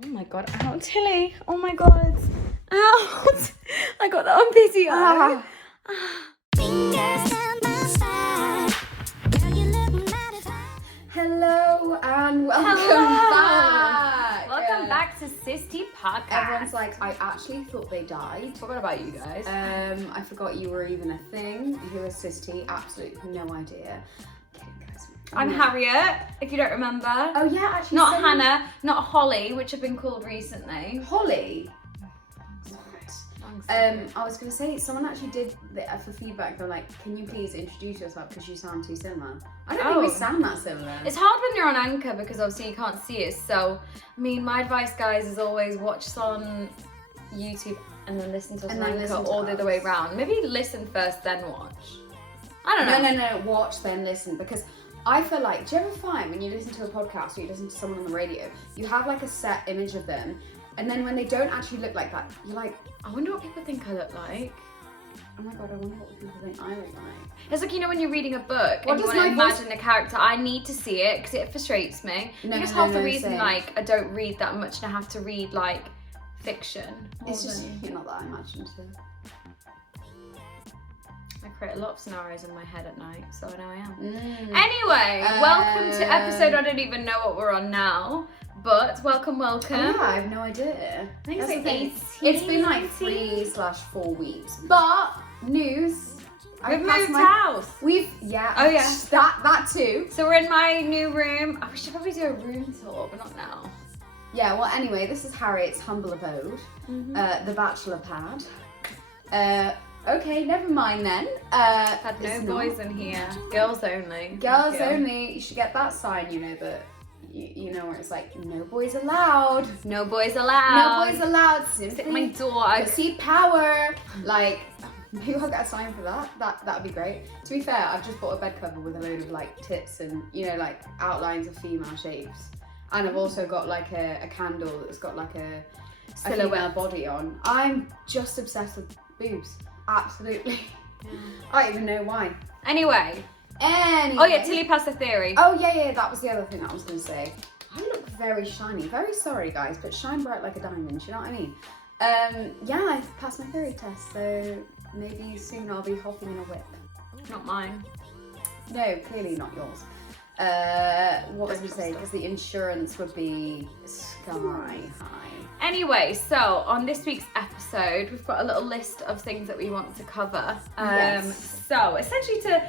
Oh my god, out, Tilly. Oh my god. Out. I got that on video. Hello and welcome back. Welcome back to SisTEAM podcast. Everyone's like, I actually thought they died. Forgot about you guys. I forgot you were even a thing. Who is SisTEAM? Absolutely no idea. Kidding, guys. I'm Harriette, if you don't remember. Oh yeah, actually. Not Hannah, not Holly, which have been called recently. Holly. I was going to say, someone actually did, for feedback, they're like, can you please introduce yourself because you sound too similar. I don't think we sound that similar. It's hard when you're on Anchor because obviously you can't see us. So, I mean, my advice, guys, is always watch us on YouTube and then listen to us on Anchor or the other way around. Maybe listen first, then watch. I don't know. No, watch, then listen. Because I feel like, do you ever find when you listen to a podcast or you listen to someone on the radio, you have like a set image of them, and then when they don't actually look like that, you're like, I wonder what people think I look like. Oh my god, I wonder what people think I look like. It's like, you know, when you're reading a book and you want to imagine a character, I need to see it because it frustrates me. It's half the reason, like, I don't read that much and I have to read, like, fiction. It's just, you're not that imaginative. I create a lot of scenarios in my head at night, so I know I am. Anyway, welcome to episode, I don't even know what we're on now. But welcome. Oh, yeah, I have no idea. I think it's like 18. It's been like 3/4 weeks. But news. We've moved house. That too. So we're in my new room. We should probably do a room tour, but not now. Yeah. Well, anyway, this is Harriet's humble abode, the bachelor pad. Okay, never mind then. Had no boys in here. Girls only. Girls only. You should get that sign, you know, that. You know, where it's like, no boys allowed. No boys allowed. No boys allowed. Simply my dog. Pussy power. Like, maybe I'll get a sign for that. That'd be great. To be fair, I've just bought a bed cover with a load of like tits and, you know, like outlines of female shapes. And I've also got like a candle that's got like a silhouette body on. I'm just obsessed with boobs. Absolutely. I don't even know why. Anyway. Oh yeah, Tilly passed the theory. Oh yeah, that was the other thing that I was going to say. I look very shiny. Very sorry guys, but shine bright like a diamond, you know what I mean? Yeah, I passed my theory test, so maybe soon I'll be hopping in a whip. Not mine. No, clearly not yours. What was I going to say? Because the insurance would be sky high. Anyway, so on this week's episode, we've got a little list of things that we want to cover. So essentially to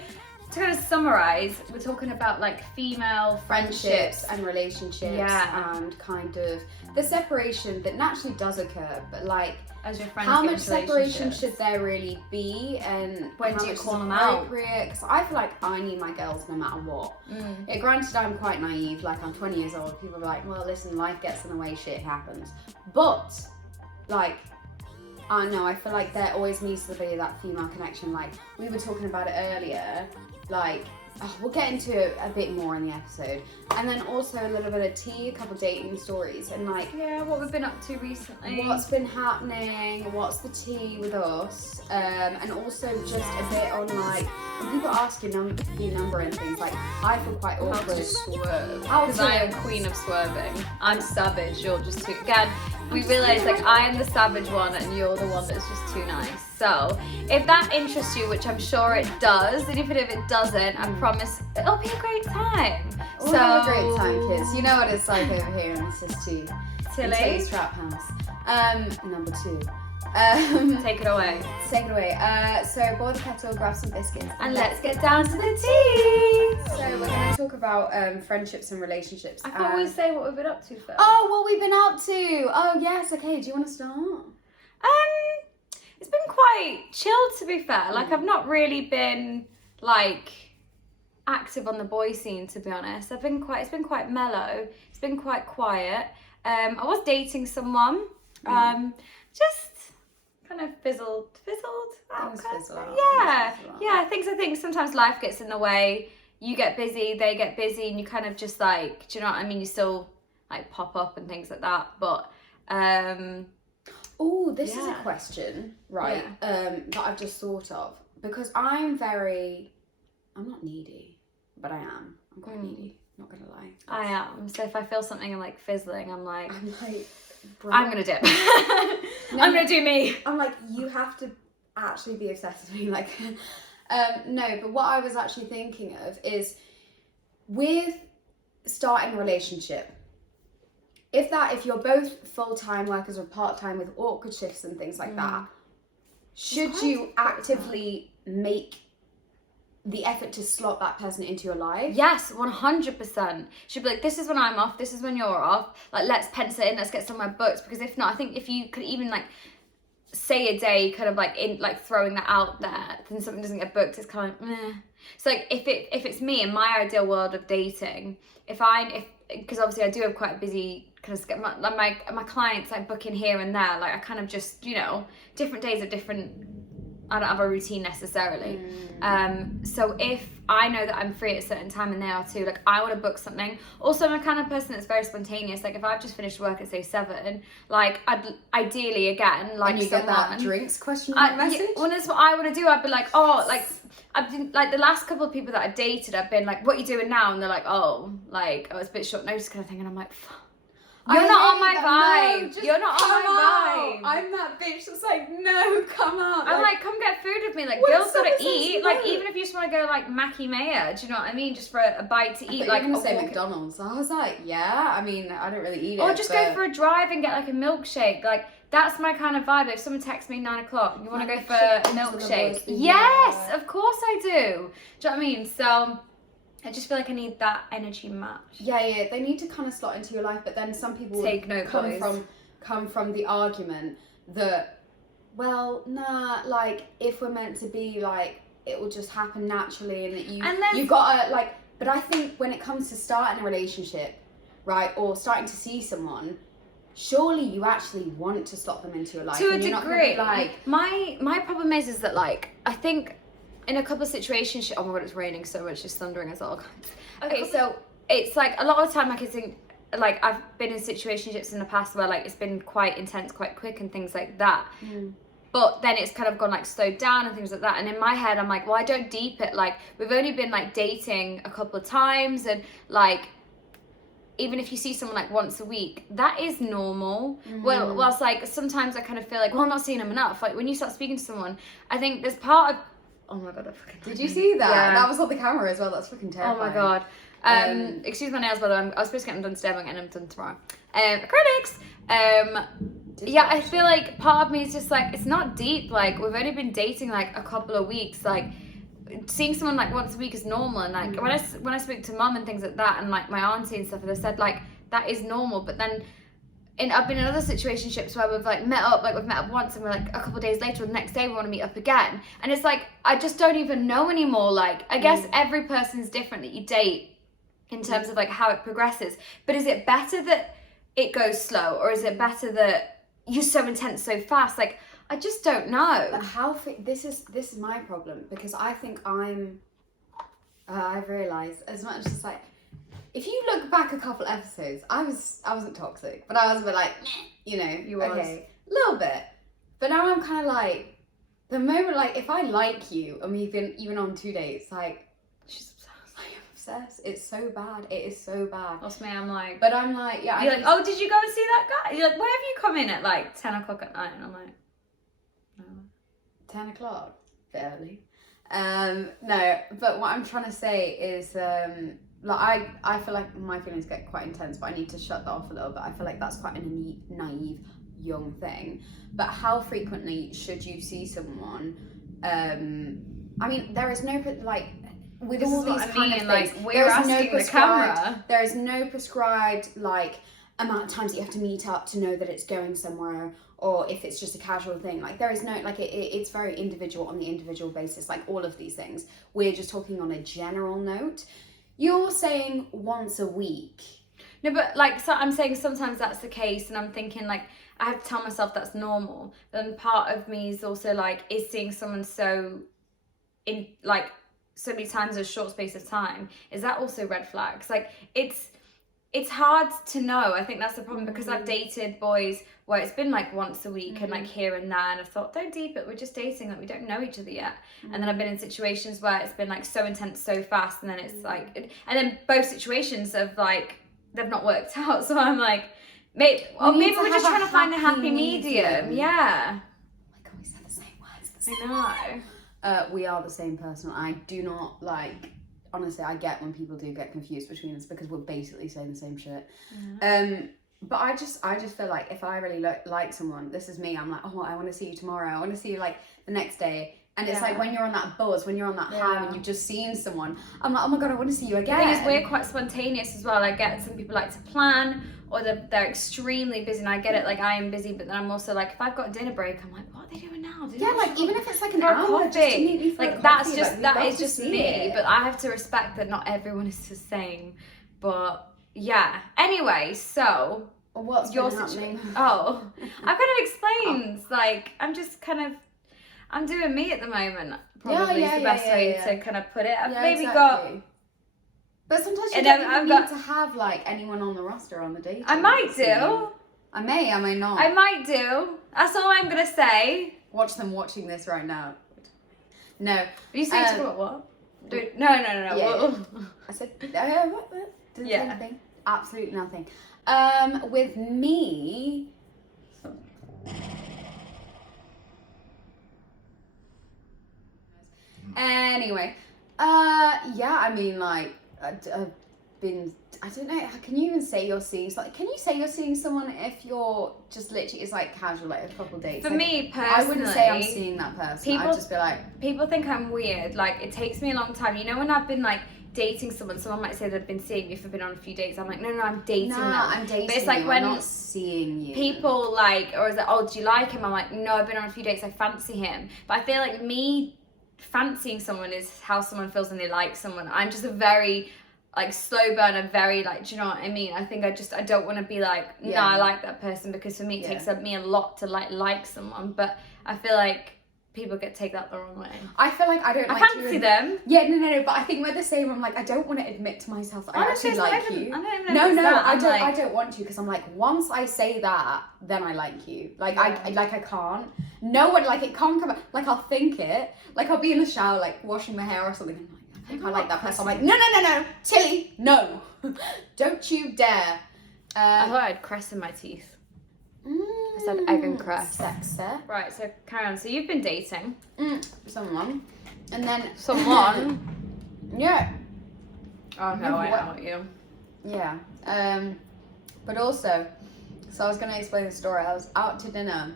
kind of summarize, we're talking about like female friendships and relationships and kind of the separation that naturally does occur, but like as your friends, how much separation should there really be, and when do you call them out? Because I feel like I need my girls no matter what. Yeah, granted, I'm quite naive, like I'm 20 years old, people are like, well listen, life gets in the way, shit happens, but like I don't know, I feel like there always needs to be that female connection. Like we were talking about it earlier, like we'll get into it a bit more in the episode, and then also a little bit of tea, a couple of dating stories, and like what we've been up to recently, what's been happening, what's the tea with us, and also just a bit on like when people ask your number and things, like I feel quite awkward. How to swerve, because I am queen of swerving. I'm savage, you're just too, again, we realise like I am the savage one and you're the one that's just too nice. So if that interests you, which I'm sure it does, and even if it doesn't, I promise it'll be a great time. We'll have a great time, kids. You know what it's like over here in SisTEAM. Tilly's Trap House. Number 2. Take it away. Take it away. So boil the kettle, grab some biscuits, and let's get down to the tea. So we're going to talk about friendships and relationships. I thought we'd say what we've been up to first. Oh, what we've been up to. Oh yes, okay. Do you want to start? It's been quite chill, to be fair. Like I've not really been like active on the boy scene, to be honest. It's been quite mellow. It's been quite quiet. I was dating someone. Just kind of fizzled out. I think sometimes life gets in the way. You get busy, they get busy, and you kind of just like, do you know what I mean? You still like pop up and things like that, but oh, this is a question, right? That I've just thought of, because I'm not needy, but I am. I'm quite needy. Not gonna lie. I am. So if I feel something like fizzling, I'm like, Bro. I'm gonna dip. I'm gonna do me. I'm like, you have to actually be obsessed with me. Like, no, but what I was actually thinking of is with starting a relationship, if you're both full-time workers or part-time with awkward shifts and things like that, should you actively make the effort to slot that person into your life? Yes, 100%. Should be like, this is when I'm off, this is when you're off. Like, let's pencil it in, let's get somewhere booked. Because if not, I think if you could even like say a day, kind of like in like throwing that out there, then something doesn't get booked, it's kind of meh. So like if it's me in my ideal world of dating, because obviously I do have quite a busy kind of my clients like booking here and there, like I kind of just, you know, different days are different. I don't have a routine necessarily. So if I know that I'm free at a certain time and they are too, like I want to book something. Also, I'm a kind of person that's very spontaneous. Like if I've just finished work at say 7, like I'd ideally again like and you someone, get that drinks question message. Yeah, well, that's what I want to do. I'd be like, oh, like I've been like the last couple of people that I've dated, I've been like, what are you doing now? And they're like, oh, it's a bit short notice kind of thing. And I'm like, fuck. You're not on my vibe. No, You're not on my vibe. I'm that bitch that's like, no, come on. I'm like, come get food with me. Like, when Bill's gotta someone eat. says Like, no. even if you just want to go like Mackie Mayer, do you know what I mean? Just for a bite to eat. But Like, you're gonna say walk- McDonald's. I was like, yeah. I mean, I don't really eat it. or just go for a drive and get like a milkshake. Like, that's my kind of vibe. If someone texts me 9 o'clock, you want to go for a milkshake? Yes, of course I do. Do you know what I mean? So I just feel like I need that energy match. Yeah, they need to kind of slot into your life, but then some people Take note, come from the argument that, well, nah, like if we're meant to be, like it will just happen naturally, and that you gotta like. But I think when it comes to starting a relationship, right, or starting to see someone, surely you actually want to slot them into your life To a and you're degree. Not gonna be like, my problem is that like I think in a couple of situations, oh my god, it's raining so much, it's thundering as well. Okay, so it's like a lot of the time, like I think, like I've been in situationships in the past where like it's been quite intense, quite quick, and things like that. But then it's kind of gone like slowed down and things like that. And in my head, I'm like, well, I don't deep it. Like we've only been like dating a couple of times, and like even if you see someone like once a week, that is normal. Well, whilst like sometimes I kind of feel like, well, I'm not seeing them enough. Like when you start speaking to someone, I think there's part of. Oh my god, I fucking. Did you see that? Yeah. That was on the camera as well. That's fucking terrifying. Oh my god. Excuse my nails, by the way. I was supposed to get them done today, but I'm getting them done tomorrow. Acrylics. Yeah, I feel like part of me is just like, it's not deep. Like we've only been dating like a couple of weeks. Like seeing someone like once a week is normal. And like when I speak to mum and things like that, and like my auntie and stuff, they said like that is normal. But then I've been in other situationships where we've like met up once, and we're like a couple of days later, or the next day we want to meet up again, and it's like I just don't even know anymore. Like I guess every person's different that you date in terms of like how it progresses, but is it better that it goes slow, or is it better that you're so intense so fast? Like I just don't know. But this is my problem, because I think I've realised as much as like, if you look back a couple episodes, I wasn't toxic, but I was a bit like, meh, you know, okay, a little bit. But now I'm kind of like, the moment, like, if I like you and we've been even on 2 dates, like, she's obsessed. I am obsessed. It's so bad. It is so bad. That's me. I'm like, but I'm like, yeah. You're like, oh, did you go and see that guy? You're like, where have you come in at like 10 o'clock at night? And I'm like, no. 10 o'clock, bit early. No, but what I'm trying to say is, like I feel like my feelings get quite intense, but I need to shut that off a little bit. I feel like that's quite a naive young thing. But how frequently should you see someone? I mean, there is no like with all these kind of things. Like we're asking the camera. There is no prescribed like amount of times that you have to meet up to know that it's going somewhere, or if it's just a casual thing. Like there is no, like it's very individual on the individual basis. Like all of these things, we're just talking on a general note. You're saying once a week. No, but like, so I'm saying sometimes that's the case, and I'm thinking like, I have to tell myself that's normal. Then part of me is also like, is seeing someone so many times in a short space of time, is that also red flags? Like it's it's hard to know. I think that's the problem, because I've dated boys where it's been like once a week and like here and there, and I thought, don't deep it, we're just dating, like we don't know each other yet. And then I've been in situations where it's been like so intense so fast, and then it's like, and then both situations of like they've not worked out, so I'm like, maybe we're just trying to find a happy medium. Yeah, Like, always say the same words. I know. We are the same person. I do not like. Honestly, I get when people do get confused between us, because we're basically saying the same shit. But I just feel like if I really like someone, this is me. I'm like, oh, I want to see you tomorrow. I want to see you like the next day. And it's like when you're on that buzz, when you're on that high, when you've just seen someone, I'm like, oh my God, I want to see you again. The thing is, we're quite spontaneous as well. I get some people like to plan, or they're extremely busy, and I get it, like I am busy, but then I'm also like, if I've got a dinner break, I'm like, what are they doing now? Like even if it's like an for a hour, just to meet me for like a that's coffee, just like, that we'd is love to just see me. it. But I have to respect that not everyone is the same. But yeah. Anyway, so what's your been happening? Oh, I've kind of explained. Like I'm doing me at the moment. Probably is the best way to kind of put it. I've maybe got. But sometimes you And don't I've even got- need to have like anyone on the roster on the date. I might do. I may not. I might do. That's all I'm gonna say. Watch them watching this right now. No. You say to what? No. Yeah. I said, what? Didn't say anything. Absolutely nothing. With me. Anyway, I mean, like, I've been, I don't know, can you even say you're seeing, like, can you say you're seeing someone if you're just literally, it's like casual, like a couple of dates? For like, me personally, I wouldn't say I'm seeing that person. I'd just be like, people think I'm weird. Like, it takes me a long time. You know, when I've been like dating someone might say they've been seeing me if I've been on a few dates. I'm like, no, I'm dating them. I'm dating But it's like you, when I'm not seeing you. people like, or is it, oh, do you like him? I'm like, no, I've been on a few dates, I fancy him. But I feel like me fancying someone is how someone feels when they like someone. I'm just a very like slow burner, very like, do you know what I mean? I think I don't want to be like, no, I like that person, because for me it takes me a lot to like someone. But I feel like people take that the wrong way. I feel like I don't like fancy you. them. Yeah, no, but I think we're the same. I'm like, I don't want to admit to myself that I actually like you. I don't want to, because I'm like, once I say that, then I like you. Like I can't. No one, like, it can't come out. Like, I'll think it. Like, I'll be in the shower, like washing my hair or something. I'm like, I think I like that person. I'm like, no, Tilly, no, don't you dare. I thought I had cress in my teeth. I said egg and cress. Sexy. Right, so carry on. So you've been dating someone, and then someone. Yeah. Oh no, I know you. Yeah. But also, so I was gonna explain the story. I was out to dinner.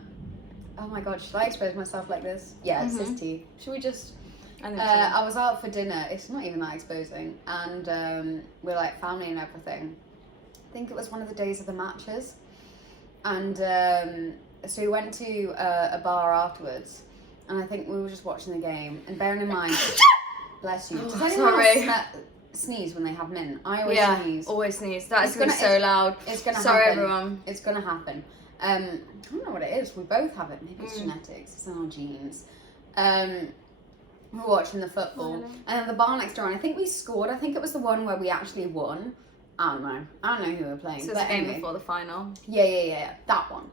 Oh my God, should I expose myself like this? Yeah, it's SisTEAM. Should we just? I was out for dinner. It's not even that exposing, and we're like family and everything. I think it was one of the days of the matches. And so we went to a bar afterwards, and I think we were just watching the game. And bearing in mind, bless you. Does anyone else sneeze when they have mint? I always sneeze. Always sneeze. That is going to be so loud. It's going to happen. Sorry, happen. everyone. It's going to happen. I don't know what it is. We both have it. Maybe it's genetics. It's in our genes. We were watching the football, and then the bar next door, and I think we scored. I think it was the one where we actually won. I don't know who we were playing. So it's the game before the final. Yeah, that one.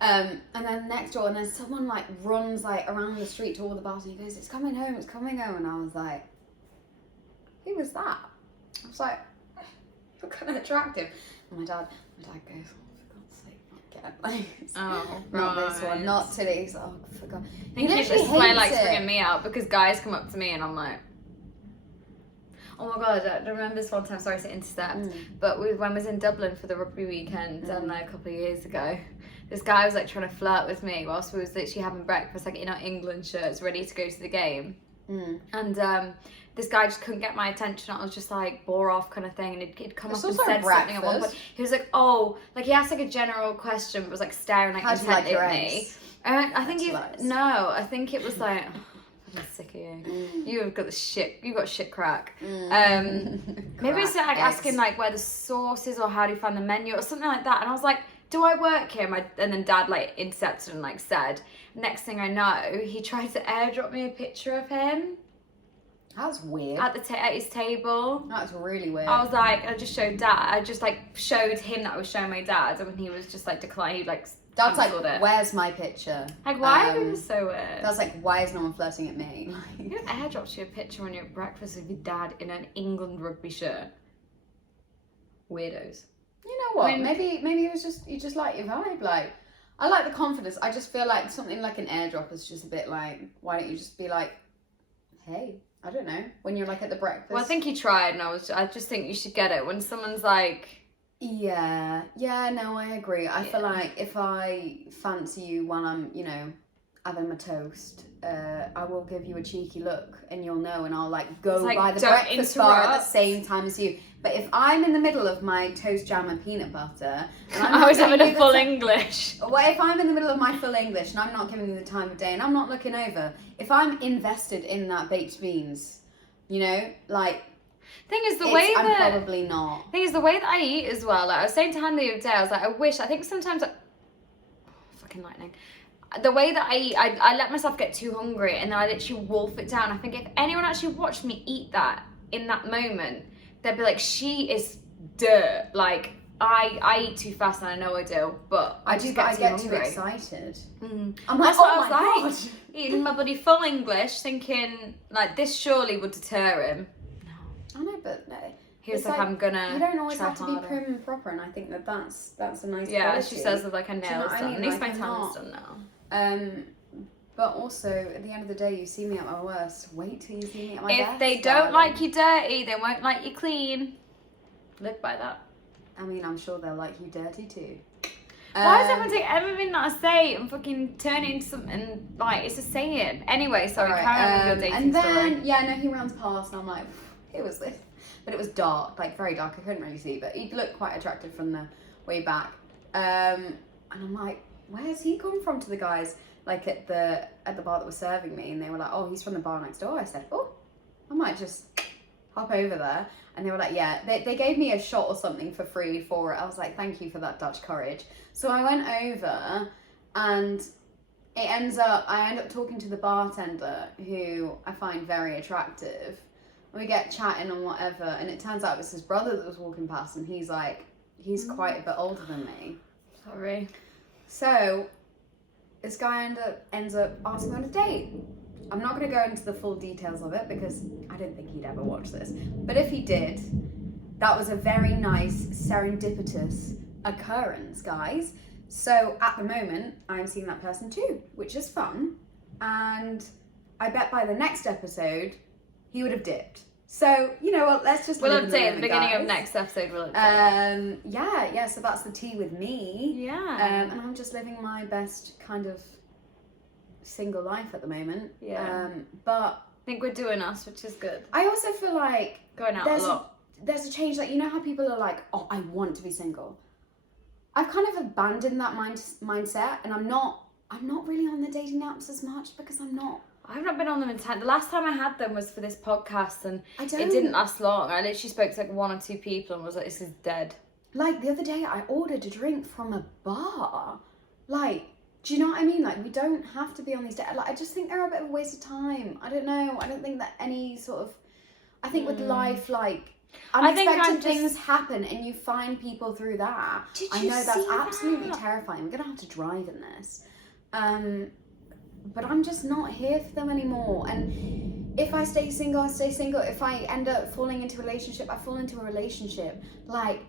And then next door, and then someone like runs like around the street to all the bars, and he goes, it's coming home. And I was like, who was that? I was like, you're kind of attractive. And my dad goes, oh, for God's sake, not again. Like, not this one, not today's. Oh, for God. I think this is why I like bringing me out, because guys come up to me and I'm like, oh my God, I remember this one time, sorry to intercept, but when I was in Dublin for the rugby weekend a couple of years ago, this guy was like trying to flirt with me whilst we was literally having breakfast, like in our England shirts, ready to go to the game. And this guy just couldn't get my attention. I was just like, bore off kind of thing, and he'd come up and said something at one point. He was like, oh, like he asked like a general question, but was like staring like intently at me. I think I think it was like, I'm sick of you. You've got shit crack. Maybe it's like asking like where the sauce is, or how do you find the menu, or something like that. And I was like, do I work here? And then Dad like intercepted and like said, next thing I know, he tried to airdrop me a picture of him. That's weird. at his table. That's really weird. I was like, I just showed him that I was showing my dad, and when he was just like declined, he like That's like, cancelled it. where's my picture? Like, why are you so weird? That's like, why is no one flirting at me? You know, airdropped you a picture when you're at breakfast of your dad in an England rugby shirt. Weirdos. You know what? Maybe it was just, you just like your vibe. Like, I like the confidence. I just feel like something like an airdrop is just a bit like, why don't you just be like, hey, I don't know, when you're like at the breakfast. Well, I think he tried, and I just think you should get it when someone's like. Yeah, no, I agree. I feel like if I fancy you while I'm, you know, having my toast, I will give you a cheeky look, and you'll know, and I'll like go like, by the don't breakfast bar at the interrupt. same time as you. But if I'm in the middle of my toast, jam, and peanut butter, and I'm I not was giving having you a the full ti- English. What if I'm in the middle of my full English and I'm not giving you the time of day and I'm not looking over? If I'm invested in that baked beans, you know, like. Thing is, I'm probably not. Thing is, the way that I eat as well. Like I was saying to Hannah the other day, I was like, I think sometimes, fucking lightning. The way that I eat, I let myself get too hungry, and then I literally wolf it down. I think if anyone actually watched me eat that in that moment, they'd be like, she is dirt. Like I eat too fast, and I know I do, but I just get too excited. Mm. I'm like, That's what oh I my was god. like, eating my bloody full English, thinking like this surely would deter him. I know, but no. He was like, I'm gonna. You don't always try have to be harder. prim and proper, and I think that's a nice. Yeah, quality. she says with like her you know nails what I done. mean? At least Like, my I'm tongue's not- done now. But also, at the end of the day, you see me at my worst. Wait till you see me at my If best. they don't darling. like you dirty, they won't like you clean. Live by that. I mean, I'm sure they'll like you dirty too. Why does everyone take everything that I say and fucking turn it into something like it's a saying? Anyway, sorry, Alright, carry on with your dating and then, story. yeah, no, he runs past, and I'm like, who was this? But it was dark, like very dark. I couldn't really see, but he looked quite attractive from the way back. And I'm like, where's he come from? To the guys like at the bar that was serving me, and they were like, oh, he's from the bar next door. I said, oh, I might just hop over there. And they were like, yeah, they gave me a shot or something for free for it. I was like, thank you for that Dutch courage. So I went over, and I end up talking to the bartender, who I find very attractive. We get chatting and whatever, and it turns out it's his brother that was walking past, and he's quite a bit older than me. Sorry. So this guy ends up asking me on a date. I'm not going to go into the full details of it because I didn't think he'd ever watch this. But if he did, that was a very nice serendipitous occurrence, guys. So at the moment, I'm seeing that person too, which is fun. And I bet by the next episode, he would have dipped. So, you know what, let's just We'll live in the update at the moment, beginning guys. of next episode. We'll update. Yeah, so that's the tea with me. Yeah. And I'm just living my best kind of single life at the moment. Yeah. But I think we're doing us, which is good. I also feel like Going out a lot. there's a change. Like, you know how people are like, oh, I want to be single. I've kind of abandoned that mindset, and I'm not really on the dating apps as much because I'm not. I've not been on them in time. The last time I had them was for this podcast, and I don't. it didn't last long. I literally spoke to like one or two people and was like, this is dead. Like, the other day, I ordered a drink from a bar. Like, do you know what I mean? Like, we don't have to be on these dates. Like, I just think they're a bit of a waste of time. I don't know. I don't think that any sort of... I think with life, like, I think unexpected things happen, and you find people through that. Did I you know that's see absolutely that? terrifying. We're going to have to drive in this. But I'm just not here for them anymore. And if I stay single, I stay single. If I end up falling into a relationship, I fall into a relationship. Like,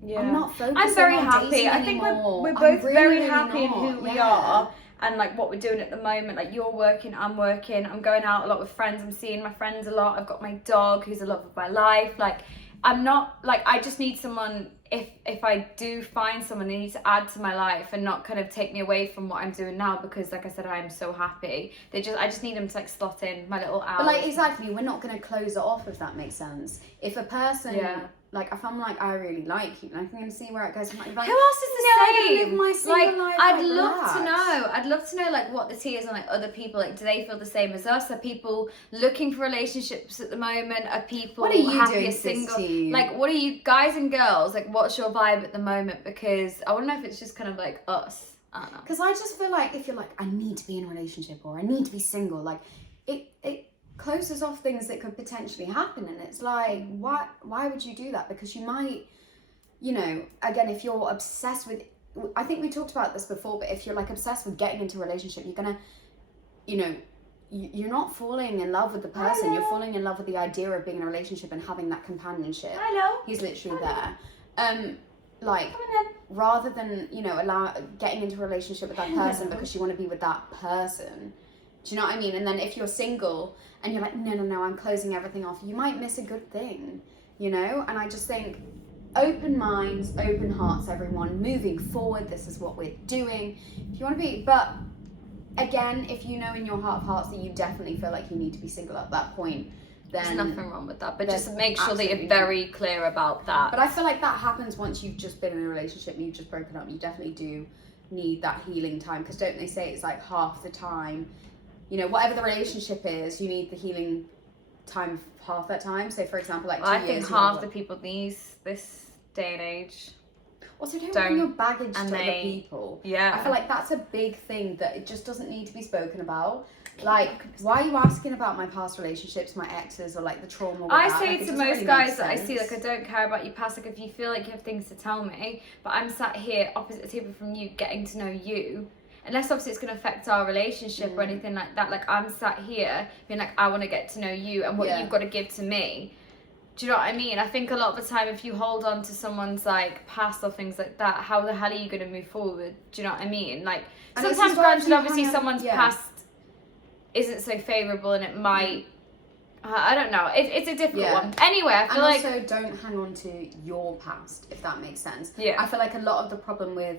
Yeah. I'm not focusing I'm very on happy. dating I think anymore. we're I'm both really, very really happy in not. who we Yeah. are and like what we're doing at the moment. Like, you're working, I'm working, I'm going out a lot with friends, I'm seeing my friends a lot. I've got my dog who's the love of my life. Like, I'm not like, I just need someone, if I do find someone, they need to add to my life and not kind of take me away from what I'm doing now, because like I said, I am so happy. I just need them to like slot in my little hours. But like, exactly, we're not going to close it off, if that makes sense. If a person, Yeah. like, if I'm like, I really like you, and I'm going to see where it goes. I'm like, who else is the I'm gonna same? live my single Like, life, I'd like, love to relax. know. I'd love to know like what the tea is on like other people. Like, do they feel the same as us? Are people looking for relationships at the moment? Are people What are you happy doing, as single? SisTEAM? Like, what are you guys and girls? Like, what's your vibe at the moment? Because I want to know if it's just kind of like us. I don't know. Because I just feel like if you're like, I need to be in a relationship or I need to be single, like, it closes off things that could potentially happen. And it's like, why would you do that? Because you might, you know, again, if you're obsessed with, I think we talked about this before, but if you're like obsessed with getting into a relationship, you're gonna, you know, you're not falling in love with the person, you're falling in love with the idea of being in a relationship and having that companionship. He's literally there. Like, rather than, you know, getting into a relationship with that person because you want to be with that person. Do you know what I mean? And then if you're single and you're like, no, I'm closing everything off, you might miss a good thing, you know? And I just think, open minds, open hearts, everyone. Moving forward, this is what we're doing. If you want to be, but again, if you know in your heart of hearts that you definitely feel like you need to be single at that point, then there's nothing wrong with that. But just make sure that you're very clear about that. But I feel like that happens once you've just been in a relationship and you've just broken up. You definitely do need that healing time, because don't they say it's like half the time, you know, whatever the relationship is, you need the healing time half that time. So for example, like 2 years. I think half the people this day and age also don't bring your baggage to other people. Yeah, I feel like that's a big thing that it just doesn't need to be spoken about. Like, why are you asking about my past relationships, my exes, or like the trauma? I say to most guys that I see, like, I don't care about your past. Like, if you feel like you have things to tell me, but I'm sat here opposite the table from you, getting to know you, unless obviously it's going to affect our relationship or anything like that. Like, I'm sat here being like, I want to get to know you and what you've got to give to me. Do you know what I mean? I think a lot of the time, if you hold on to someone's like past or things like that, how the hell are you going to move forward? Do you know what I mean? Like, sometimes, granted, obviously someone's past isn't so favourable, and it might, I don't know, it's a difficult one. Anyway, I feel like... And also, don't hang on to your past, if that makes sense. Yeah. I feel like a lot of the problem with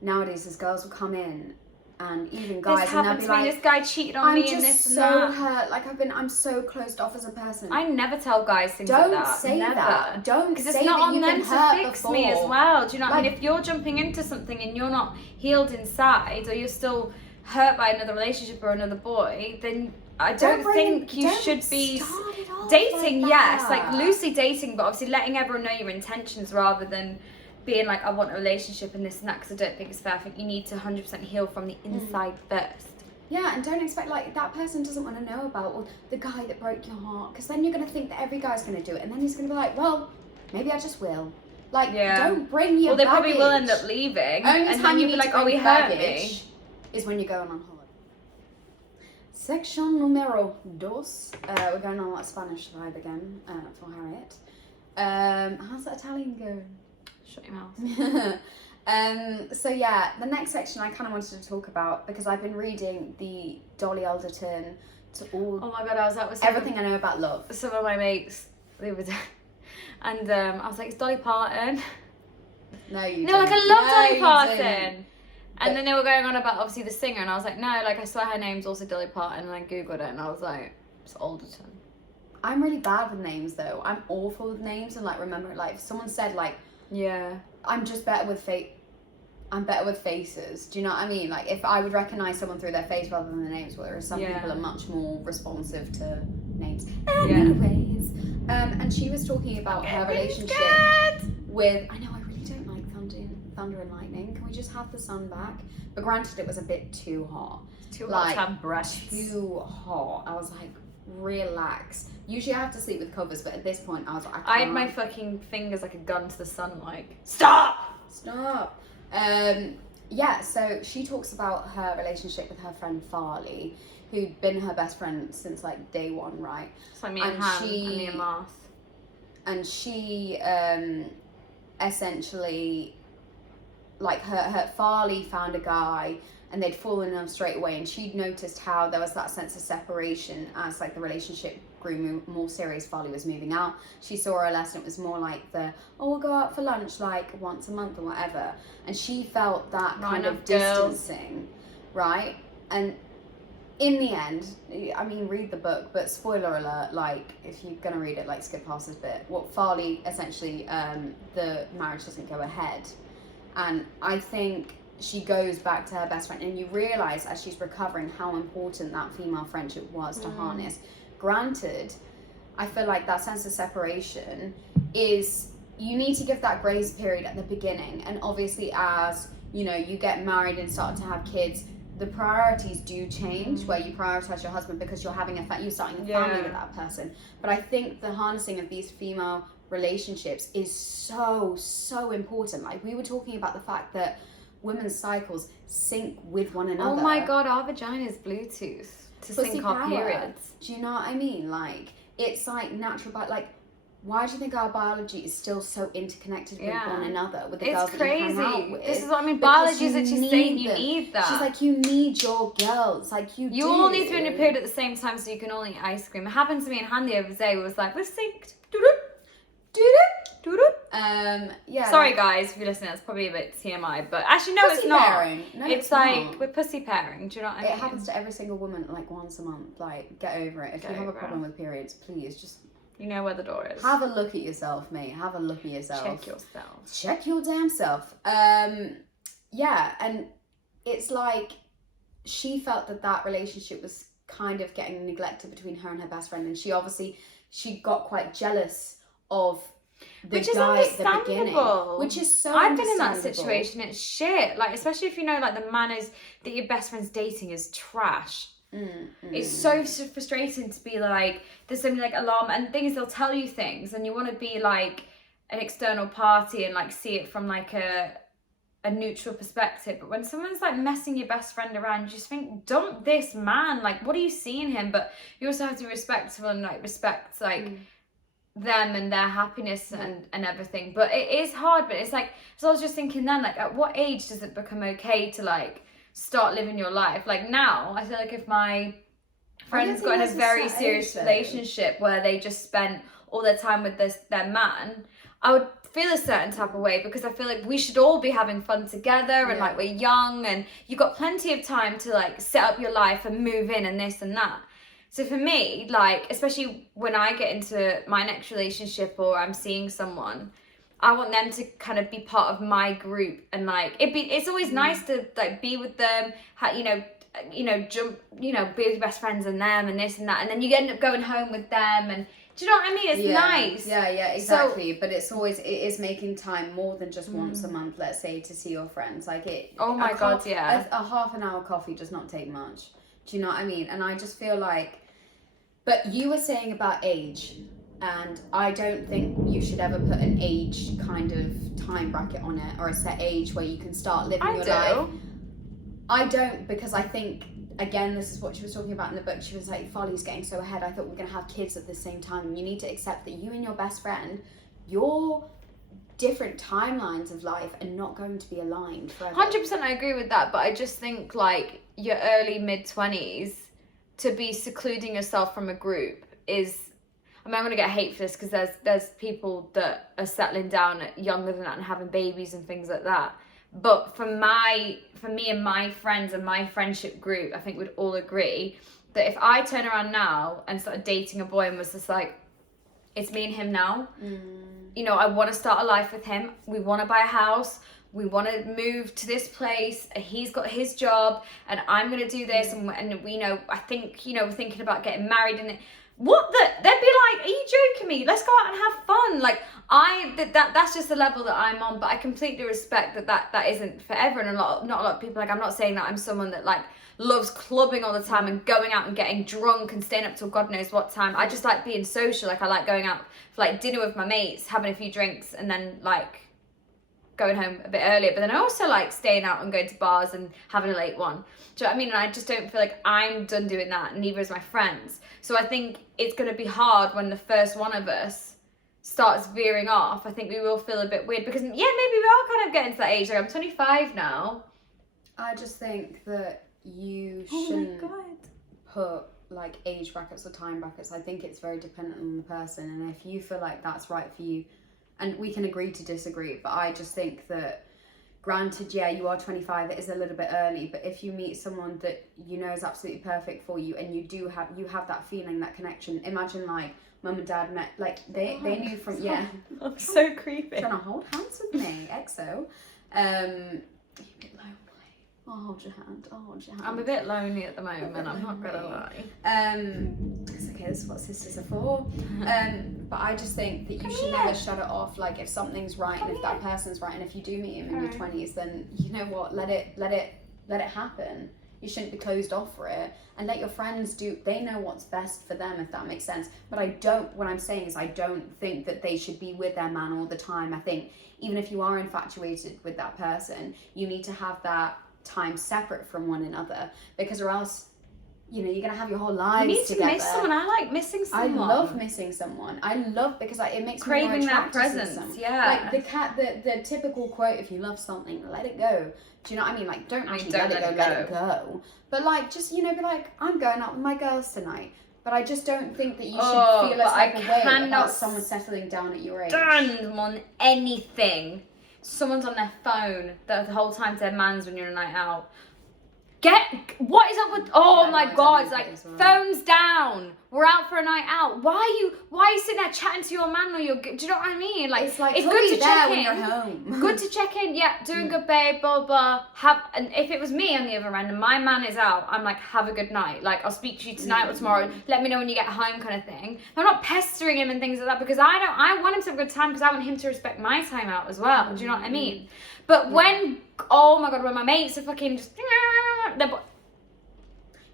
nowadays is girls will come in, and even guys, this and they'll happened be to me, like, this guy cheated on me and this and that. I'm just so hurt, like I'm so closed off as a person. I never tell guys things like that. Don't say that. Don't say that. Because it's not on them to fix before. me as well. Do you know what I mean? If you're jumping into something and you're not healed inside, or you're still hurt by another relationship or another boy, then I don't think you should be dating. Yes, like loosely dating, but obviously letting everyone know your intentions rather than being like, I want a relationship and this and that, because I don't think it's fair. I think you need to 100% heal from the inside first. Yeah, and don't expect, like, that person doesn't want to know about the guy that broke your heart, because then you're going to think that every guy's going to do it, and then he's going to be like, well, maybe I just will. Like, don't bring your they baggage. probably will end up leaving, Only and time then you you'll be need like, to oh, he bring hurt baggage me. Is when you're going on holiday. Section numero dos. We're going on like Spanish vibe again for Harriette. How's that Italian going? Shut your mouth. So yeah, the next section I kind of wanted to talk about, because I've been reading the Dolly Alderton to all. Oh my god, I was out with everything I know about love. Some of my mates the other day, and I was like, "It's Dolly Parton." No, you. They're like, "I love Dolly Parton." Didn't. And then they were going on about obviously the singer, and I was like, no, like I swear her name's also Dolly Parton, and I googled it, and I was like, it's Alderton. I'm really bad with names though. I'm awful with names and like remember, like if someone said like, I'm just better with I'm better with faces. Do you know what I mean? Like if I would recognize someone through their face rather than the names, whereas some people are much more responsive to names. Anyways, and she was talking about her relationship with. I know I really don't like thunder and lightning. Can we just have the sun back? But granted, it was a bit too hot. Too hot to have breasts. Too hot. I was like, relax. Usually I have to sleep with covers, but at this point I was like, I had my fucking fingers like a gun to the sun, like, stop. Yeah, so she talks about her relationship with her friend Farley, who'd been her best friend since like day one, right? So me and Ham and me and Marth. And she essentially, like her Farley found a guy and they'd fallen in love straight away, and she'd noticed how there was that sense of separation as like the relationship grew more serious. Farley was moving out. She saw her less, and it was more like we'll go out for lunch like once a month or whatever. And she felt that kind of distancing, right? And in the end, I mean, read the book, but spoiler alert, like if you're gonna read it, like skip past this bit. What Farley essentially, the marriage doesn't go ahead, and I think she goes back to her best friend, and you realise as she's recovering how important that female friendship was to harness. Granted, I feel like that sense of separation is, you need to give that grace period at the beginning, and obviously as, you know, you get married and start to have kids, the priorities do change, where you prioritize your husband because you're you're starting a family with that person. But I think the harnessing of these female relationships is so important. Like, we were talking about the fact that women's cycles sync with one another. Oh my god, our vagina's Bluetooth to sync our periods. Do you know what I mean? Like, it's like natural, but like, why do you think our biology is still so interconnected with one another, with the girls that you hang out with? This is what I mean. Biology is actually saying you need that. She's like, you need your girls. Like, you all need to be in a period at the same time so you can all eat ice cream. It happened to me and Handy the other day. It was like, we're synced. Yeah. Sorry guys, if you're listening, that's probably a bit TMI, but actually no, it's not. Pairing. No, it's like we're pussy pairing. Do you know what I mean? It happens to every single woman like once a month. Like, get over it. If you have a problem with periods, please just. You know where the door is. Have a look at yourself, mate. Have a look at yourself. Check yourself. Check your damn self. Yeah, and it's like she felt that relationship was kind of getting neglected between her and her best friend, and she got quite jealous of the guy at the beginning, which is so I've been in that situation. It's shit. Like, especially if you know, like, the man that your best friend's dating is trash. It's so frustrating to be like, there's so many like alarm and things, they'll tell you things and you want to be like an external party and like see it from like a neutral perspective, but when someone's like messing your best friend around, you just think, dump this man, like, what do you see in him? But you also have to be respectful and like respect like them and their happiness and everything. But it is hard. But it's like, so I was just thinking then, like, at what age does it become okay to like start living your life? Like, now I feel like if my friends got in a very serious relationship where they just spent all their time with their man, I would feel a certain type of way, because I feel like we should all be having fun together and like we're young and you've got plenty of time to like set up your life and move in and this and that. So for me, like, especially when I get into my next relationship or I'm seeing someone, I want them to kind of be part of my group, and like it's always nice to like be with them, jump, be with your best friends and them and this and that, and then you end up going home with them, and do you know what I mean? It's nice. Yeah, exactly. But it is making time more than just once a month, let's say, to see your friends. Like it. Oh my god, yeah. A half an hour coffee does not take much. Do you know what I mean? And I just feel like, but you were saying about age. And I don't think you should ever put an age kind of time bracket on it, or a set age where you can start living your life. I don't, because I think, again, this is what she was talking about in the book. She was like, Folly's getting so ahead. I thought we were going to have kids at the same time. And you need to accept that you and your best friend, your different timelines of life are not going to be aligned forever. 100% I agree with that. But I just think like your early mid-20s, to be secluding yourself from a group is... I mean, I'm going to get hate for this because there's people that are settling down at younger than that and having babies and things like that. But for me and my friends and my friendship group, I think we'd all agree that if I turn around now and started dating a boy and was just like, it's me and him now, I want to start a life with him. We want to buy a house. We want to move to this place. He's got his job and I'm going to do this. And we I think, we're thinking about getting married and they'd be like, are you joking me? Let's go out and have fun. Like, that's just the level that I'm on, but I completely respect that isn't forever. And not a lot of people, like, I'm not saying that I'm someone that like loves clubbing all the time and going out and getting drunk and staying up till God knows what time. I just like being social. Like, I like going out for like dinner with my mates, having a few drinks, and then like going home a bit earlier. But then I also like staying out and going to bars and having a late one. Do you know what I mean? And I just don't feel like I'm done doing that, and neither is my friends. So I think it's going to be hard when the first one of us starts veering off. I think we will feel a bit weird because, maybe we are kind of getting to that age. Like, I'm 25 now. I just think that you shouldn't put like age brackets or time brackets. I think it's very dependent on the person, and if you feel like that's right for you, and we can agree to disagree, but I just think that, granted, you are 25, it is a little bit early, but if you meet someone that you know is absolutely perfect for you, and you have that feeling, that connection. Imagine like mum and dad met, like they knew from I'm so creepy. Trying to hold hands with me, EXO. You're a bit lonely. I'll hold your hand. I'm a bit lonely at the moment, I'm not gonna lie. It's okay, this is what sisters are for. But I just think that you should never shut it off. Like, if something's right and if that person's right, and if you do meet him in your 20s, then you know what, let it happen. You shouldn't be closed off for it, and let your friends do. They know what's best for them, if that makes sense. But what I'm saying is I don't think that they should be with their man all the time. I think even if you are infatuated with that person, you need to have that time separate from one another, because or else, you know, you're gonna have your whole lives You need together. to miss someone. I like missing someone. I love missing someone. I love, because it makes craving me more that attracted to presence. someone. Yeah. Like the typical quote: "If you love something, let it go." Do you know what I mean? Like, don't actually let it go. But like, just, you know, be like, I'm going out with my girls tonight. But I just don't think that you should feel a type of way about someone settling down at your age. Stand on anything. Someone's on their phone the whole time to their mans when you're on a night out. What is up with? Oh my God! It's like phones down. We're out for a night out. Why are you sitting there chatting to your man or your? Do you know what I mean? Like, it's good to check in. When you're home. Good to check in. Yeah, doing good, babe. Blah blah. And if it was me on the other end and my man is out, I'm like, have a good night. Like, I'll speak to you tonight or tomorrow. Let me know when you get home, kind of thing. I'm not pestering him and things like that, because I want him to have a good time, because I want him to respect my time out as well. Do you know what I mean? But when, oh my God, when my mates are fucking just. Yeah, but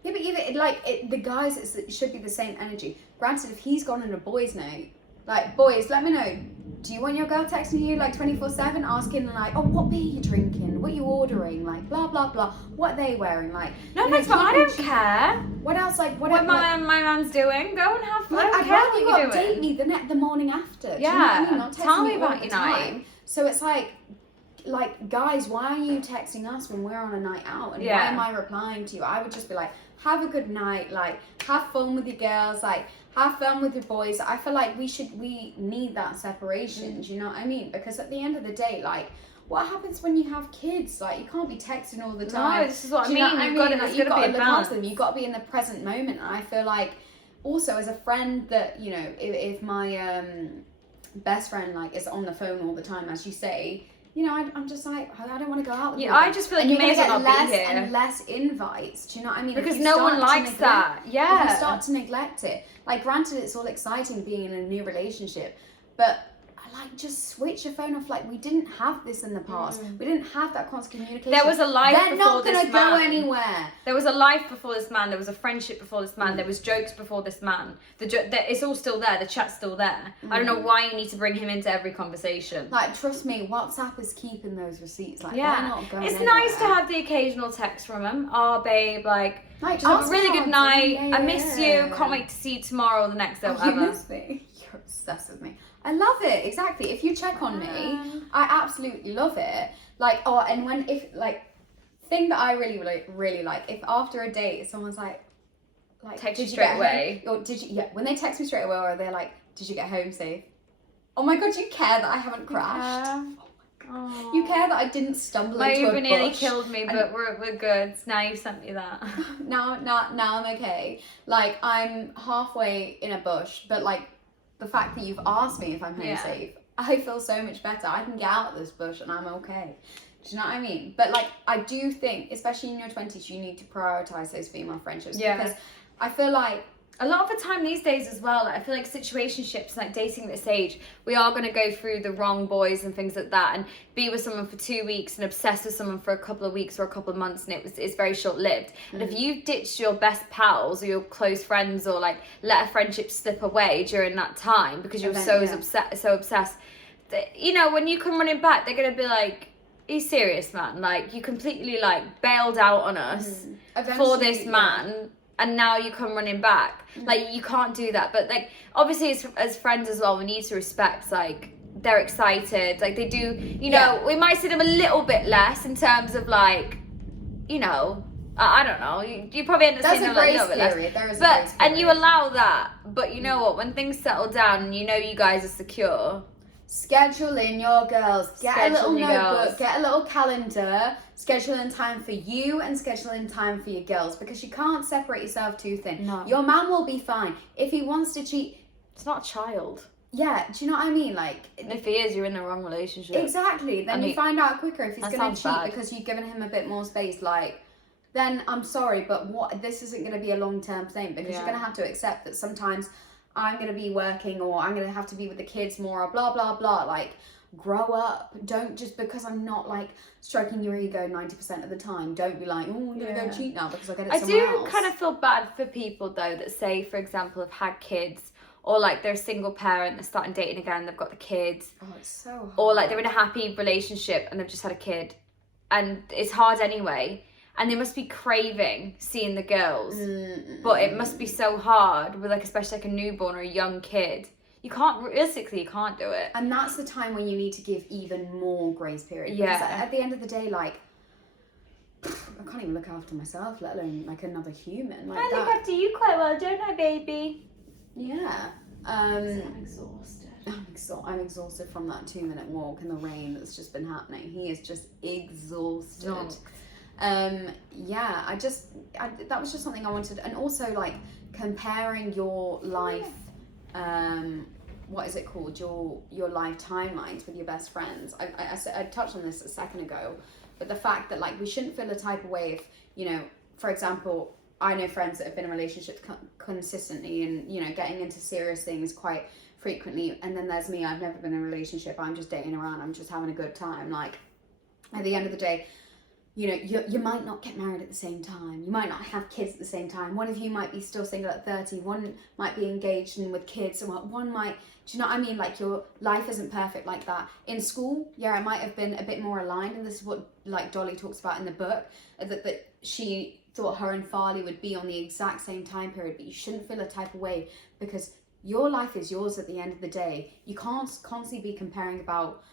even the guys, it should be the same energy. Granted, if he's gone on a boys' night, like, boys, let me know. Do you want your girl texting you like 24/7, asking like, oh, what beer you drinking? What you ordering? Like, blah blah blah. What are they wearing? Like, no, that's fine. I don't care. What else? Like, what my man's doing? Go and have fun. Like, I don't care what you're doing. Update me the morning after. Yeah. Do you know what I mean? Not tell me me about your night. So it's like, guys, why are you texting us when we're on a night out? And why am I replying to you? I would just be like, have a good night, like, have fun with your girls, like, have fun with your boys. I feel like we need that separation, do you know what I mean? Because at the end of the day, like, what happens when you have kids? Like, you can't be texting all the time. No, this is what I mean. You've got to look after them. You've got to be in the present moment. And I feel like, also as a friend, that, you know, if my best friend, like, is on the phone all the time, as you say, you know, I'm just like, I don't want to go out with you. I just feel like you may as well not be here. And less invites, do you know what I mean? Because no one likes that. Yeah. If you start to neglect it. Like, granted, it's all exciting being in a new relationship, but just switch your phone off. Like, we didn't have this in the past. We didn't have that constant communication. There was a life before this man. They're not going to go anywhere. There was a life before this man. There was a friendship before this man. There was jokes before this man. It's all still there. The chat's still there. I don't know why you need to bring him into every conversation. Like, trust me, WhatsApp is keeping those receipts. Like, yeah. they're not going It's anywhere. nice to have the occasional text from him. Oh, babe, like just ask have a really how good I'm night. doing. I miss you. Can't wait to see you tomorrow or the next day. You miss me. You're obsessed with me. I love it. Exactly. If you check on me, I absolutely love it. Like, thing that I really like, if after a date someone's like text you straight away, or when they text me straight away, or they're like, did you get home safe? Oh my God, you care that I haven't crashed. Oh. You care that I didn't stumble into a bush. Uber nearly killed me, but we're good. Now you've sent me that. now I'm okay. Like, I'm halfway in a bush, but like, the fact that you've asked me if I'm home safe, I feel so much better. I can get out of this bush and I'm okay. Do you know what I mean? But like, I do think, especially in your 20s, you need to prioritize those female friendships. Yeah. Because I feel like a lot of the time these days as well, I feel like situationships, like dating at this age, we are going to go through the wrong boys and things like that, and be with someone for 2 weeks and obsess with someone for a couple of weeks or a couple of months, and it's very short-lived. And if you've ditched your best pals or your close friends, or like let a friendship slip away during that time because you were so obsessed, that, you know, when you come running back, they're going to be like, are you serious, man? Like, you completely like bailed out on us for this man. And now you come running back. Like, you can't do that. But like, obviously as friends as well, we need to respect, like, they're excited. Like, they do, you know, we might see them a little bit less in terms of like, you know, I don't know. You probably end up seeing them like, a little bit less. There is a grace period. And you allow that. But you know what? When things settle down and you know you guys are secure, schedule in your girls. Get a little notebook, get a little calendar, schedule in time for you and schedule in time for your girls, because you can't separate yourself too thin. No. Your man will be fine. If he wants to cheat, it's not a child. Yeah, do you know what I mean? Like, and if he is, you're in the wrong relationship. Exactly. Then you find out quicker if he's going to cheat because you've given him a bit more space. Like, then I'm sorry, but this isn't going to be a long-term thing, because you're going to have to accept that sometimes I'm going to be working, or I'm going to have to be with the kids more, or blah, blah, blah. Like, grow up. Don't just because I'm not like stroking your ego 90% of the time, don't be like, oh, I'm gonna go cheat now because I get it somewhere else. I do kind of feel bad for people though that say, for example, have had kids, or like they're a single parent, they're starting dating again, they've got the kids. Oh, it's so hard. Or like they're in a happy relationship and they've just had a kid, and it's hard anyway, and they must be craving seeing the girls. But it must be so hard with like, especially like a newborn or a young kid. You can't, realistically, you can't do it. And that's the time when you need to give even more grace period. Yeah. Because at the end of the day, like, I can't even look after myself, let alone like another human. Like I look after you quite well, don't I, baby? Yeah. I'm exhausted. I'm exhausted from that 2-minute walk in the rain that's just been happening. He is just exhausted. Yeah, that was just something I wanted. And also like comparing your life, what is it called? Your life timelines with your best friends. I touched on this a second ago, but the fact that like we shouldn't feel a type of way if, you know, for example, I know friends that have been in relationships consistently and, you know, getting into serious things quite frequently. And then there's me, I've never been in a relationship. I'm just dating around. I'm just having a good time. Like, at the end of the day, you know, you might not get married at the same time. You might not have kids at the same time. One of you might be still single at 30. One might be engaged and with kids. And one might, do you know what I mean? Like, your life isn't perfect like that. In school, yeah, it might have been a bit more aligned. And this is what, like, Dolly talks about in the book, that she thought her and Farley would be on the exact same time period. But you shouldn't feel a type of way because your life is yours at the end of the day. You can't constantly be comparing about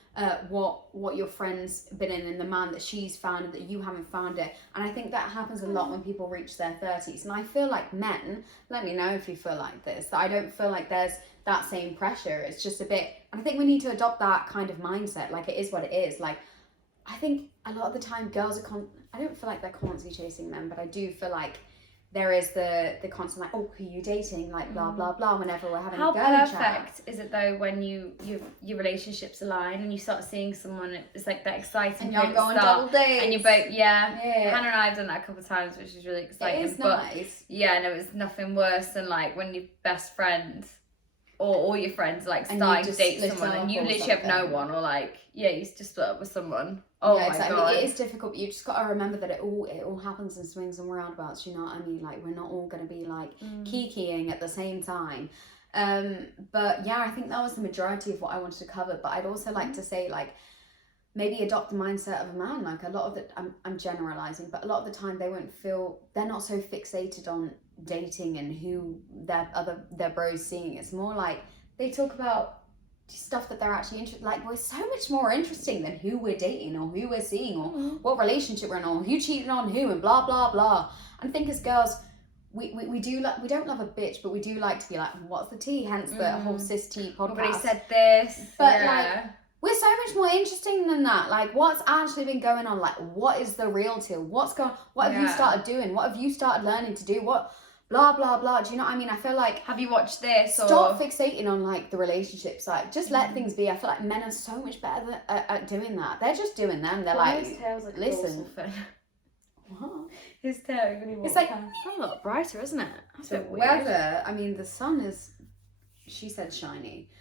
what your friend's been in the man that she's found and that you haven't found it. And I think that happens a lot when people reach their 30s. And I feel like men, let me know if you feel like this, that I don't feel like there's that same pressure. It's just a bit, and I think we need to adopt that kind of mindset. Like, it is what it is. Like, I think a lot of the time girls are I don't feel like they're constantly chasing men, but I do feel like there is the constant like, oh, who are you dating? Like, blah, blah, blah, whenever we're having a girly chat. How perfect is it though when your relationships align and you start seeing someone, it's like that exciting and you're going double dates. And you're both, yeah. Hannah and I have done that a couple of times, which is really exciting. It is nice. Yeah, no, it's nothing worse than like when your best friend or all your friends like start to date someone and you literally have no one, or like, yeah, you just split up with someone. Oh yeah, exactly. My God. It is difficult, but you just got to remember that it all happens in swings and roundabouts. You know what I mean? Like, we're not all going to be like kikiing at the same time. But yeah, I think that was the majority of what I wanted to cover. But I'd also like to say, like, maybe adopt the mindset of a man. Like, a lot of the, I'm generalizing, but a lot of the time they're not so fixated on dating and who their bros seeing. It's more like they talk about stuff that they're actually interested. Like, we're so much more interesting than who we're dating or who we're seeing or what relationship we're in or who cheated on who and blah blah blah. And I think as girls, we don't love a bitch, but we do like to be like, what's the tea? Hence the whole SisTEAM podcast. Nobody said this, but like, we're so much more interesting than that. Like, what's actually been going on? Like, what is the real deal? What have you started doing? What have you started learning to do? What blah blah blah. Do you know what I mean? I feel like, have you watched this? Stop fixating on like the relationships. Like, just let things be. I feel like men are so much better at doing that. They're just doing them. They're like, listen. What? His tail when he walks. It's like a lot brighter, isn't it? That's so weather. I mean, the sun is. She said shiny.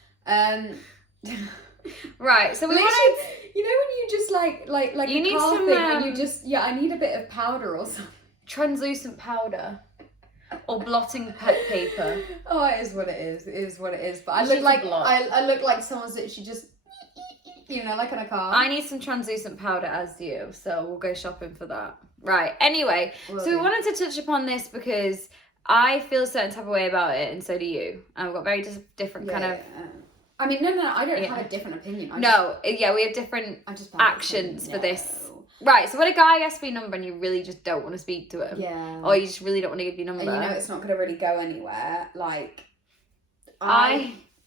Right, so we want to. You know when you just like you need some and you just I need a bit of powder or something. Translucent powder. Or blotting paper. Oh, it is what it is. It is what it is. But I look like someone's that she just, you know, like in a car. I need some translucent powder, as do you, so we'll go shopping for that. Right. Anyway, so we wanted to touch upon this because I feel a certain type of way about it, and so do you. And we've got very different kind of. I mean, no, I don't have a different opinion. We have different actions for this. Right, so when a guy asks for your number and you really just don't want to speak to him. Yeah. Or you just really don't want to give your number. And you know it's not going to really go anywhere. Like,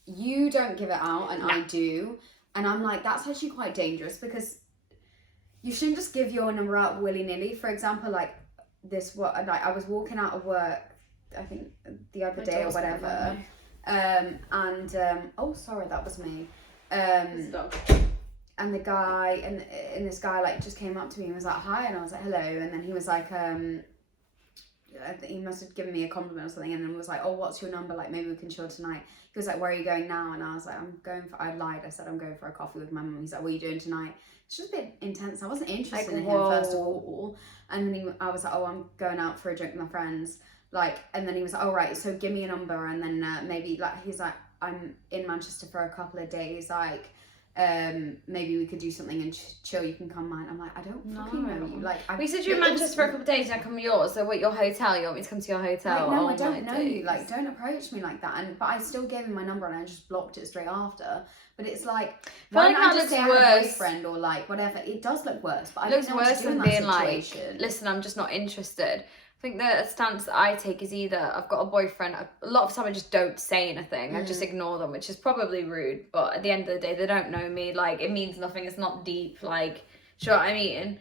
you don't give it out and I do. And I'm like, that's actually quite dangerous because you shouldn't just give your number out willy-nilly. For example, like I was walking out of work, I think the other day or whatever. Oh, sorry, that was me. And the guy, and this guy like just came up to me and was like, hi, and I was like, hello, and then he was like, he must have given me a compliment or something, and then was like, oh, what's your number? Like, maybe we can chill tonight. He was like, where are you going now? And I was like, I lied. I said, I'm going for a coffee with my mum. He's like, what are you doing tonight? It's just a bit intense. I wasn't interested in him, first of all. And then I was like, oh, I'm going out for a drink with my friends. Like, and then he was like, oh, right, so give me a number. And then maybe, like, he's like, I'm in Manchester for a couple of days. Like, maybe we could do something and chill. You can come mine. I'm like, I don't fucking know you. Like, we said you're in Manchester for a couple of days and I come to yours. So what, your hotel? You want me to come to your hotel? Like, no, I don't know you. Like, don't approach me like that. But I still gave him my number and I just blocked it straight after. But it's like, why don't I just say I have a boyfriend or like whatever? It does look worse. But I don't know what to do in that situation. Listen, I'm just not interested. I think the stance that I take is either I've got a boyfriend. A lot of the time I just don't say anything. I just ignore them, which is probably rude. But at the end of the day, they don't know me. Like, it means nothing. It's not deep. Like, do you know what I mean?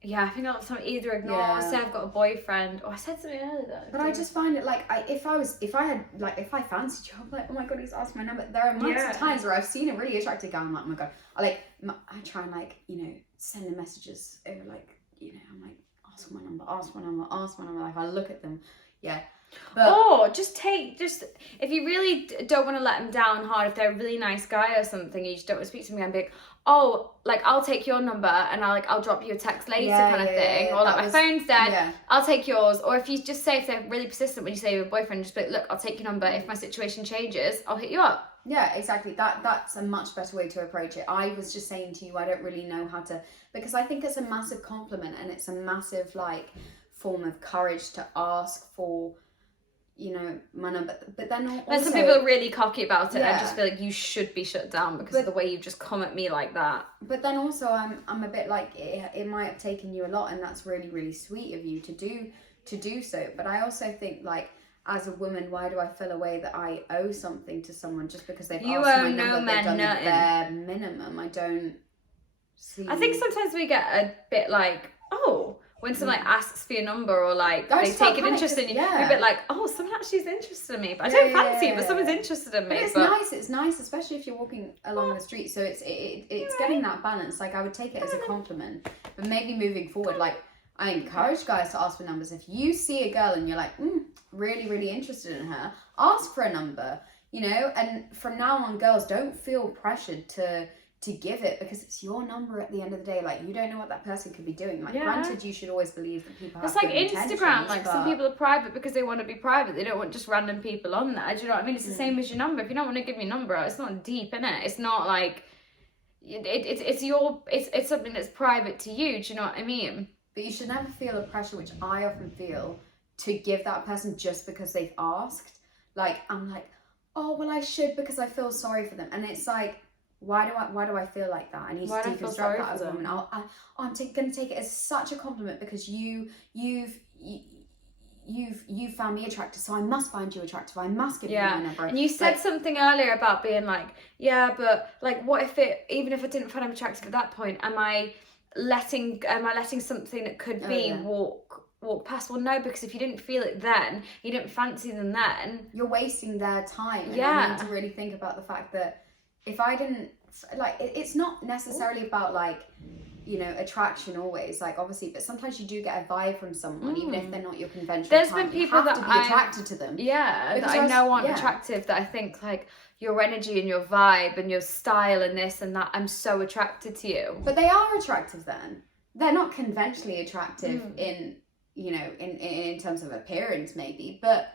Yeah, I think a lot of the time either ignore, say I've got a boyfriend, or I said something earlier. But I just find it like, if I fancied you, I'm like, oh my god, he's asked my number. There are multiple times where I've seen a really attractive guy. I'm like, oh my god, I try and like, you know, send them messages over like, you know, I'm like, ask my number. Like, I look at them, But, or just if you really don't want to let them down hard, if they're a really nice guy or something, you just don't want to speak to them and be like, oh, like, I'll take your number and I'll drop you a text later kind of thing. Or like, my phone's dead, I'll take yours. Or if you just say, if they're really persistent when you say you have a boyfriend, just be like, look, I'll take your number. If my situation changes, I'll hit you up. Yeah, exactly. That's a much better way to approach it. I was just saying to you, I don't really know how to, because I think it's a massive compliment and it's a massive like form of courage to ask for, you know, my number. But then also, and some people are really cocky about it and just feel like you should be shut down because of the way you've just come at me like that. But then also I'm a bit like, it might have taken you a lot, and that's really, really sweet of you to do so. But I also think, like, as a woman, why do I feel a way that I owe something to someone just because they've asked my number, they've done the bare minimum? I don't see. I think sometimes we get a bit like, oh, when someone like asks for your number or like they take an interest in you, you're a bit like, oh, someone actually is interested in me, but I don't fancy it, but someone's interested in me. But it's nice, especially if you're walking along the street. So it's getting that balance. Like, I would take it as a compliment, but maybe moving forward, like, I encourage guys to ask for numbers. If you see a girl and you're like, really, really interested in her, ask for a number, you know. And from now on, girls, don't feel pressured to give it, because it's your number at the end of the day. Like, you don't know what that person could be doing. Like, granted, you should always believe that people have good intentions. It's like Instagram. Like, some people are private because they want to be private. They don't want just random people on there. Do you know what I mean? It's the same as your number. If you don't want to give me a number, it's not deep, innit? It's not like it's something that's private to you. Do you know what I mean? But you should never feel a pressure, which I often feel, to give that person just because they've asked. Like, I'm like, oh, well, I should because I feel sorry for them. And it's like, why do I feel like that? I need to deconstruct that as a woman. I'm going to take it as such a compliment because you've found me attractive, so I must find you attractive. I must give you my number. And you said something earlier about being like, yeah, but like, what if even if I didn't find him attractive at that point, am I letting something that could be walk past? Well, no, because if you didn't feel it then, you didn't fancy them then, you're wasting their time. And I need to really think about the fact that if I didn't, like, it's not necessarily about, like, you know, attraction always, like, obviously, but sometimes you do get a vibe from someone, even if they're not your conventional There's type. been people that you have to be attracted to them. Yeah, that I know aren't attractive, that I think, like, your energy and your vibe and your style and this and that, I'm so attracted to you. But they are attractive then. They're not conventionally attractive in, you know, in terms of appearance maybe, but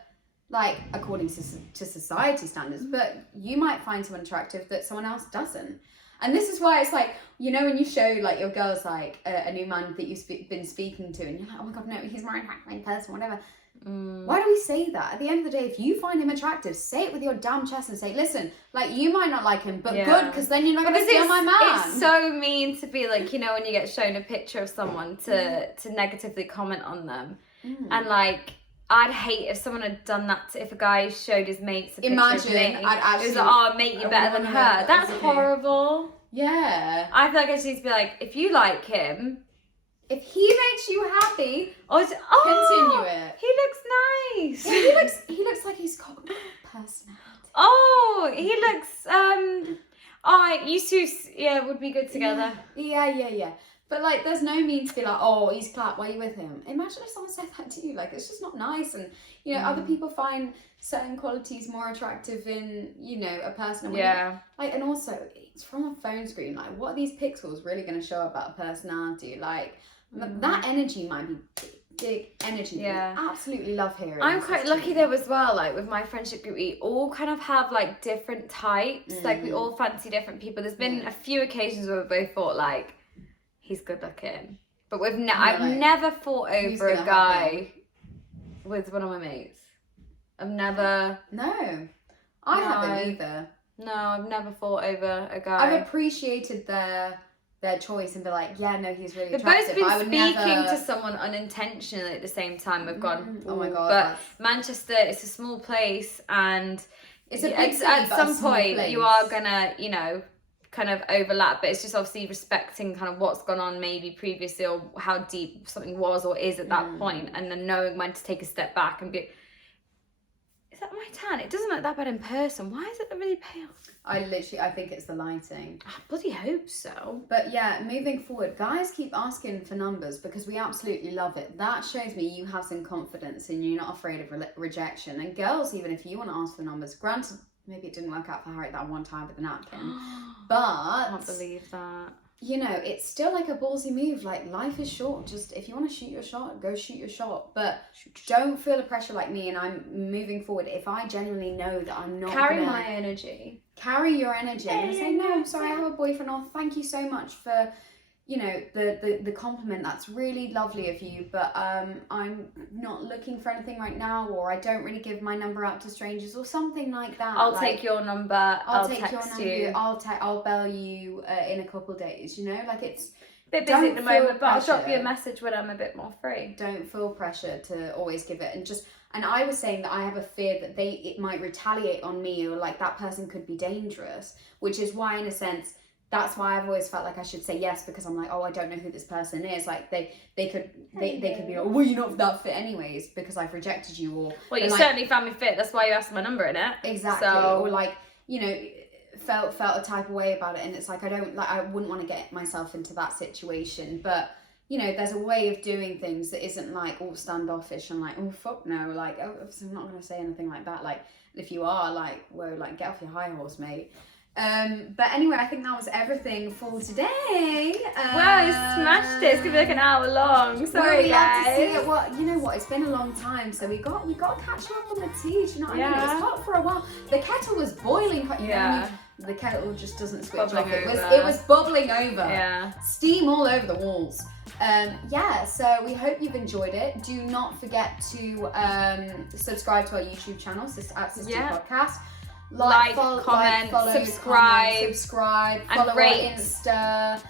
like according to society standards, but you might find someone attractive that someone else doesn't. And this is why it's like, you know, when you show like your girls like a new man that you've been speaking to and you're like, oh my god, no, he's more attractive in person, whatever. Why do we say that? At the end of the day, if you find him attractive, say it with your damn chest and say, listen, like, you might not like him, but good, because then you're not going to steal my man. It's so mean to be like, you know, when you get shown a picture of someone to negatively comment on them. And like, I'd hate if someone had done that if a guy showed his mates a picture of me. I'd actually, it was like, oh, mate, you're better than her. That's horrible. Yeah. I feel like I just need to be like, if you like him, if he makes you happy, continue it. He looks nice. Yeah, he looks like he's got personality. Oh, he looks you two would be good together. Yeah. But But like, there's no need to be like, oh, he's clapped, why are you with him? Imagine if someone said that to you. Like, it's just not nice. And, you know, other people find certain qualities more attractive in, you know, a person. And and also, it's from a phone screen. Like, what are these pixels really going to show about a personality? Like, that energy might be big energy. Yeah. We absolutely love hearing. I'm quite lucky though as well, like with my friendship group, we all kind of have like different types. Like, we all fancy different people. There's been a few occasions where we both thought like, he's good looking, but I've never fought over a guy with one of my mates. I've never. No, I haven't either. No, I've never fought over a guy. I've appreciated their choice and be like, yeah, no, he's really attractive. We've both been speaking to someone unintentionally at the same time. We've gone, oh my god! But Manchester, it's a small place, and it's a big city, at some point place. You are gonna, you know, kind of overlap, but it's just obviously respecting kind of what's gone on maybe previously, or how deep something was or is at that point, and then knowing when to take a step back and be, is that my tan? It doesn't look that bad in person. Why is it really pale? I think it's the lighting. I bloody hope so. But yeah, moving forward, guys keep asking for numbers because we absolutely love it. That shows me you have some confidence and you're not afraid of rejection. And girls, even if you want to ask for numbers, granted, maybe it didn't work out for Harriette that one time with the napkin, but I can't believe that. You know, it's still like a ballsy move. Like, life is short. Just if you want to shoot your shot, go shoot your shot. But don't feel the pressure like me. And I'm moving forward. If I genuinely know that I'm not carry my energy, carry your energy. I'm gonna say, no, I'm sorry, I have a boyfriend. Oh, thank you so much for, you know, the compliment. That's really lovely of you, but I'm not looking for anything right now, or I don't really give my number out to strangers, or something like that. I'll take your number. I'll take your number. you. I'll bell you in a couple of days. You know, like, it's a bit busy at the moment, but I'll drop you a message when I'm a bit more free. Don't feel pressure to always give it, and I was saying that I have a fear that it might retaliate on me, or like that person could be dangerous, which is why, in a sense, that's why I've always felt like I should say yes, because I'm like, oh, I don't know who this person is. Like, they could be like, well, you're not that fit anyways because I've rejected you, or well, you like, certainly found me fit. That's why you asked my number, innit? Exactly. So, or like, you know, felt a type of way about it, and it's like I wouldn't want to get myself into that situation, but. You know, there's a way of doing things that isn't like all standoffish and like, oh fuck no, like, oh, I'm not gonna say anything like that. Like, if you are, like, whoa, like, get off your high horse, mate. But anyway, I think that was everything for today. Wow, you smashed it. It's gonna be like an hour long. Sorry, guys. To see it. Well, you know what? It's been a long time, so we got to catch up on the tea. Do you know what I mean? It was hot for a while. The kettle was boiling hot. You know, the kettle just doesn't switch off. It was bubbling over. Yeah. Steam all over the walls. So we hope you've enjoyed it. Do not forget to subscribe to our YouTube channel, at SisTEAM Podcast. Like, comment, follow, subscribe, follow and rate. Our Insta.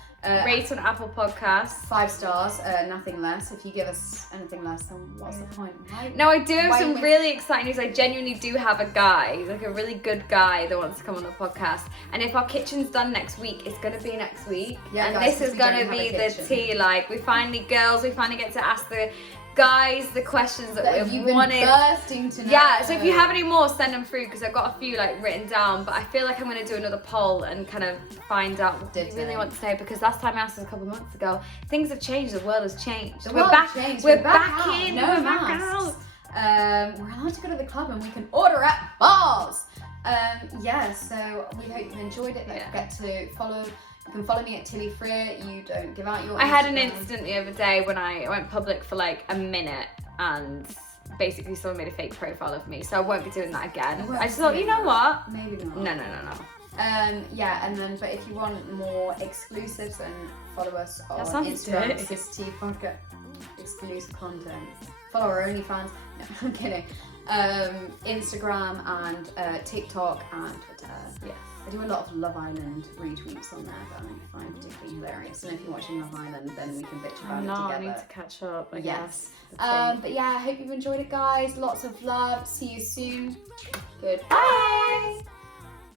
Rate on Apple Podcasts. 5 stars, nothing less. If you give us anything less, then what's the point, right? No, I do have some really exciting news. I genuinely do have a guy, like a really good guy that wants to come on the podcast. And if our kitchen's done next week, it's going to be next week. Yeah, and guys, this is going to be the tea. Like, we finally get to ask the guys the questions that we've wanted. Bursting to know. Yeah, so if you have any more, send them through, because I've got a few like written down, but I feel like I'm going to do another poll and kind of find out what you really want to say, because last time I asked this a couple of months ago, things have changed, the world has changed. We're back in. We're back out. We're allowed to go to the club and we can order at bars. So we hope you enjoyed it. Don't forget to follow. You can follow me at Tilly Freer. You don't give out your I had an incident the other day when I went public for like a minute, and basically someone made a fake profile of me, so I won't be doing that again. I just thought, you know what? Maybe not. No. And then, but if you want more exclusives, then follow us on Instagram, SisTEAM Podcast, exclusive content. Follow our OnlyFans. No, I'm kidding. Instagram and TikTok and Twitter. Yes. I do a lot of Love Island retweets on there that I find particularly hilarious. And if you're watching Love Island, then we can bitch about it together. I need to catch up, I guess. But yeah, I hope you've enjoyed it, guys. Lots of love. See you soon. Goodbye.